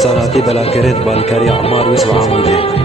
حسناتی بلا کرد بالکاری عمار یوسف عمودی.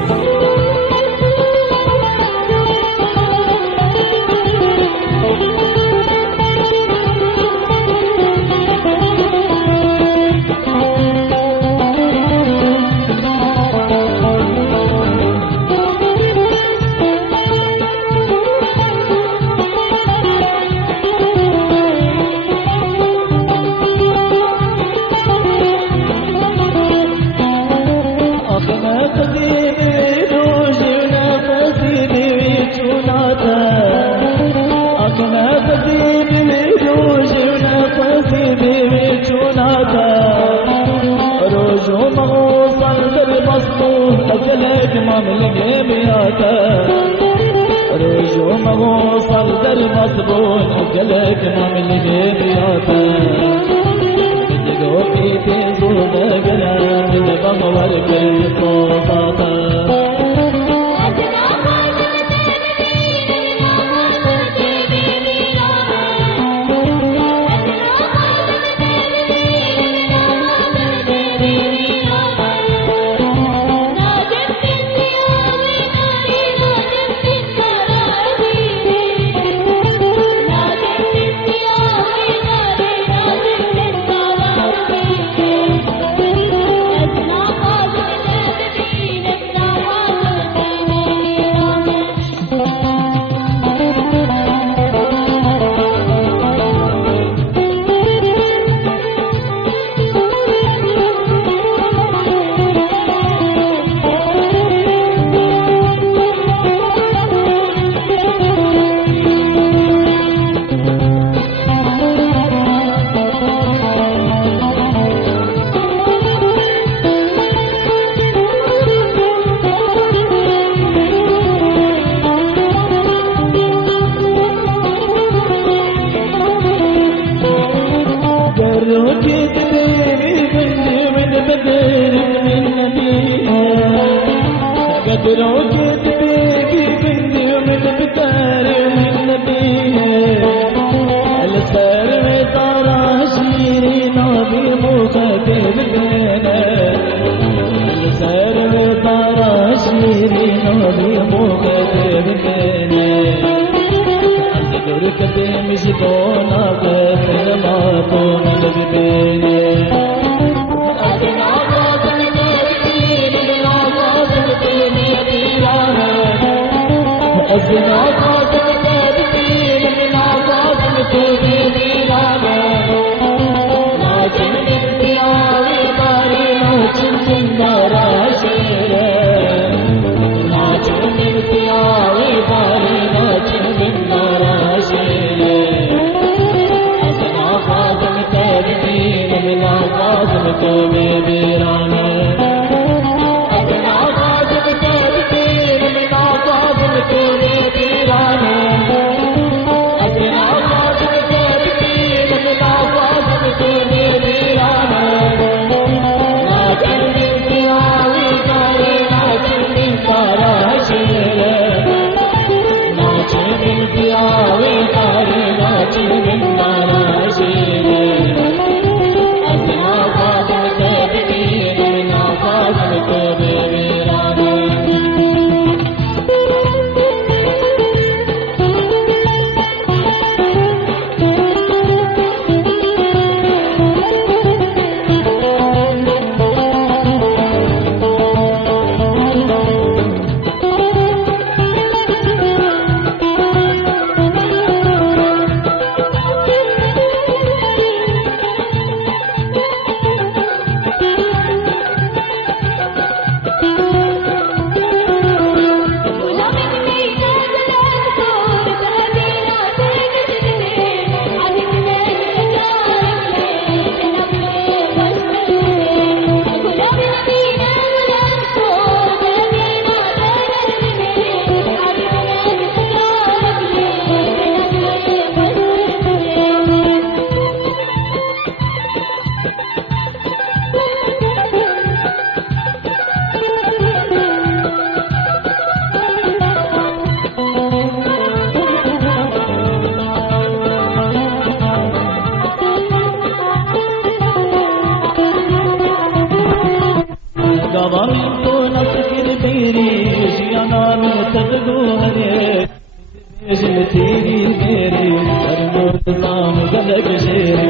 لك شيري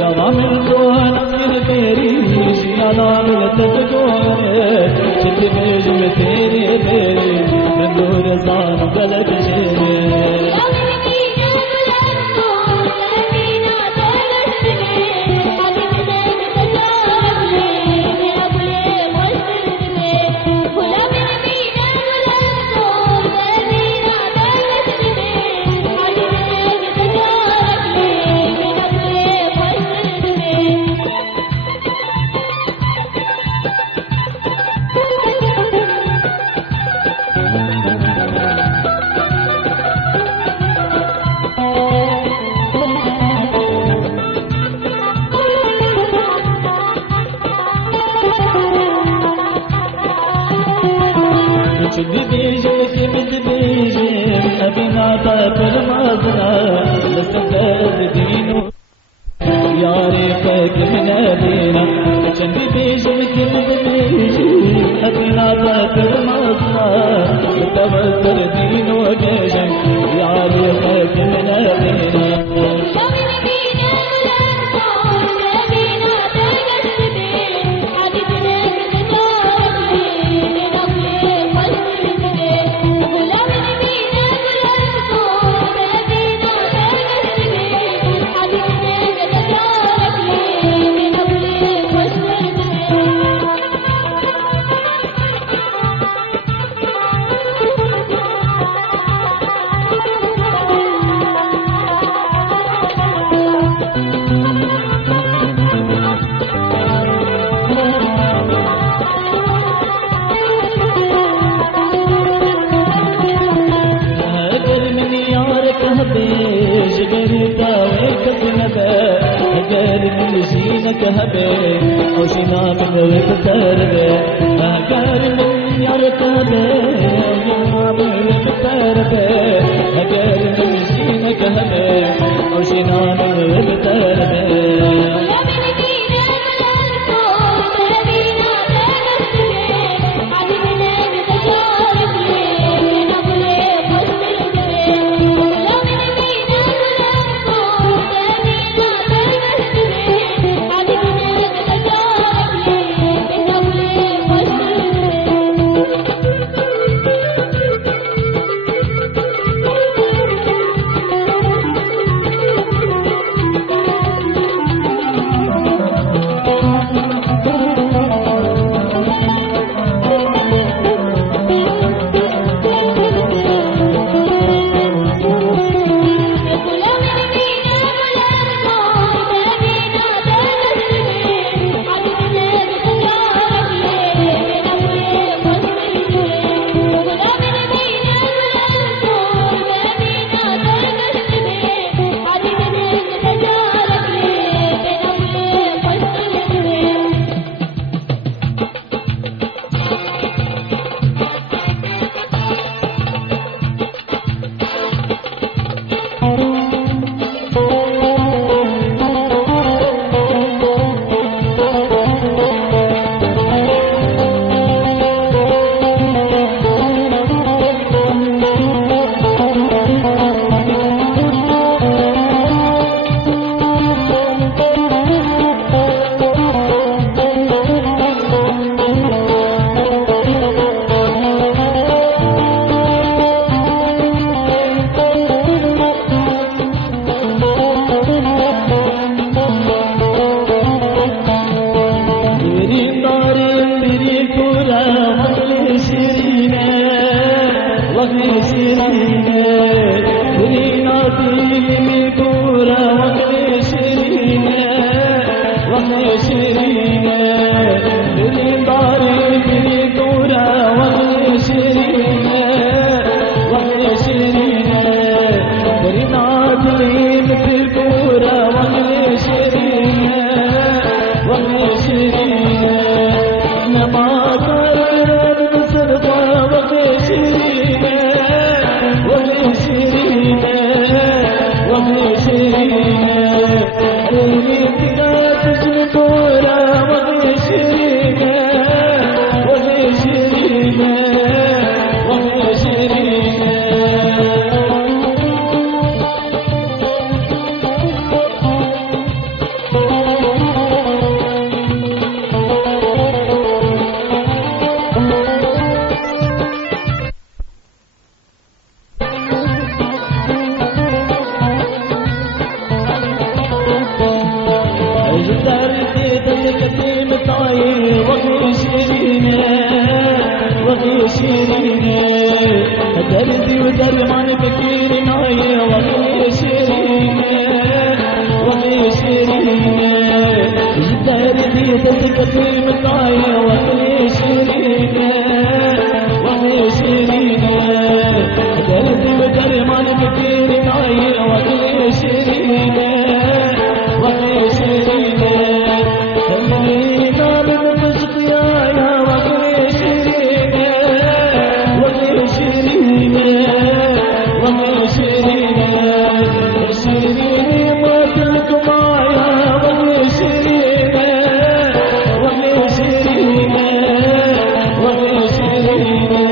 وقضى من دون من غيري شيالا من تفكوري شد بيجم ثيري بيري من دون صار لك شيري ياري فك من أبينا شندي بيجي كل بيجي أبينا ذاكر مصنع تبصر دين وجيشن ياري فك من أبينا كهبه وشنا من التربه اگر من يار كهبه يا من التربه اگر من شنا كهبه وشنا من التربه درمان فكير ناي وغي شيريني وغي شيريني دردي تسكتي مطاي وغي شيريني وغي شيريني دردي درمان فكير ناي وغي شيريني وغي شيريني خلينا من تشقيا يا وغي شيريني وغي شيريني وغي شيريني شيريني ما تلك معايا وغي شيريني وغي شيريني وغي شيريني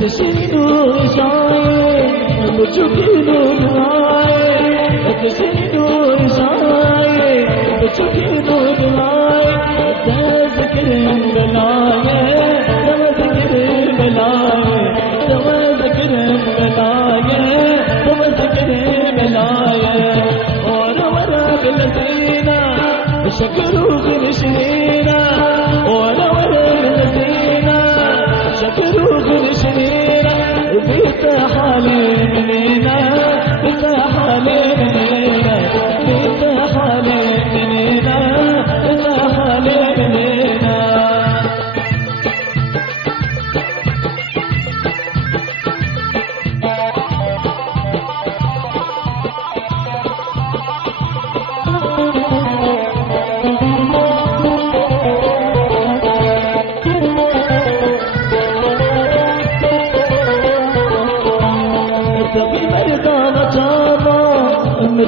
تشيلوا شاي بتشوفينوا دماي تشيلوا شاي بتشوفينوا دماي تذكرين بلاي تذكرين بلاي تذكرين بلاي تذكرين بلاي ورا ورا بالزينة شكروا خلشينا ورا ورا بالزينة شكروا خلشينا بيت حالي منينا بيت حالي منينا بيت حالي منينا بيت حالي منينا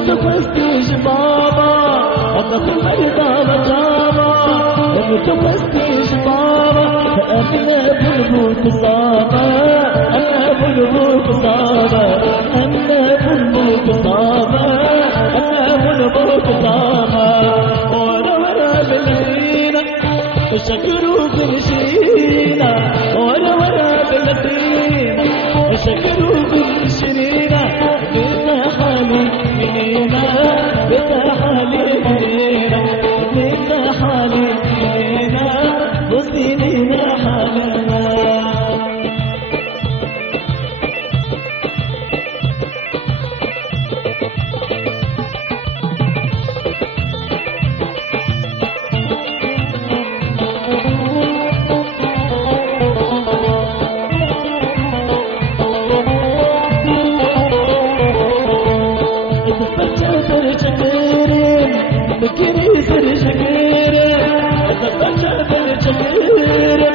تفستيش بابا أبخ مرضى بجابا تفستيش بابا أنا بلبوك صابا أنا بلبوك صابا أنا بلبوك صابا أنا بلبوك صابا ورا ورا بالزينة شكروا خلشينا ورا ورا بالزينة شكروا خلشينا بيت حالي منينا بيت حالي منينا بيت حالي منينا وسنينا حالنا بكري سر شكيرة أتفشى بالشكيرة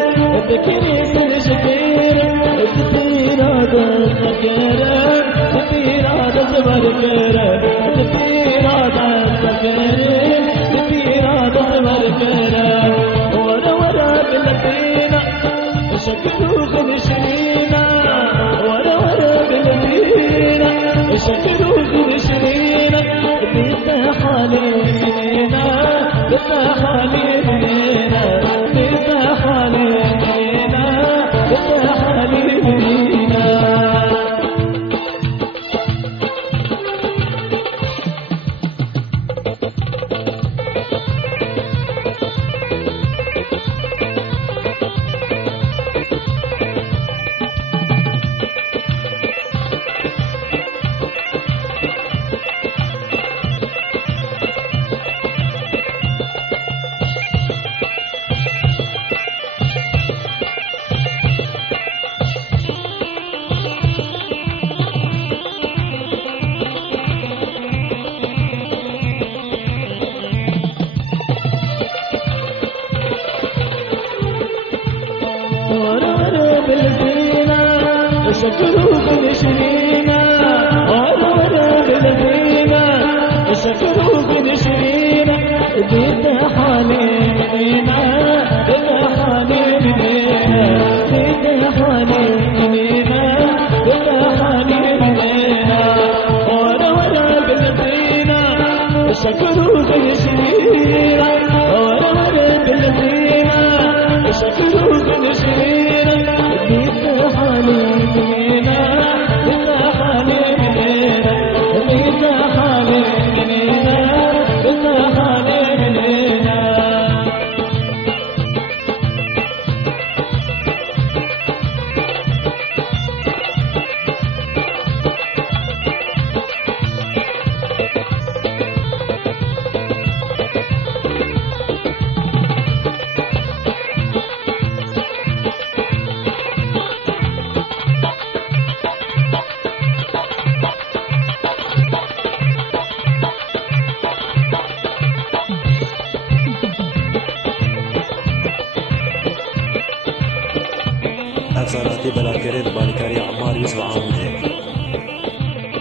بكري سر شكيرة تطيرة السكيرة تطيرة الزبركيرة تطيرة السكيرة تطيرة الزبركيرة ورا ورا بالمدينة شكروا خلشينا ورا ورا بالمدينة شكروا خلشينا بيت حالي منينا بيت حالي منينا بيت حالي منينا بيت حالي منينا شكروا خلشينا ورا ورا بالزينة شكروا خلشينا بيت حالي منينا بيت حالي منينا بيت حالي منينا بيت حالي منينا ورا ورا بالزينة شكروا خلشينا ورا ورا بالزينة شكروا خلشينا بيت حالي منينا بيت حالي منينا بيت حالي منينا بيت حالي منينا أفزاناتي بلا كريت بالكاري عمار يوسف عمودي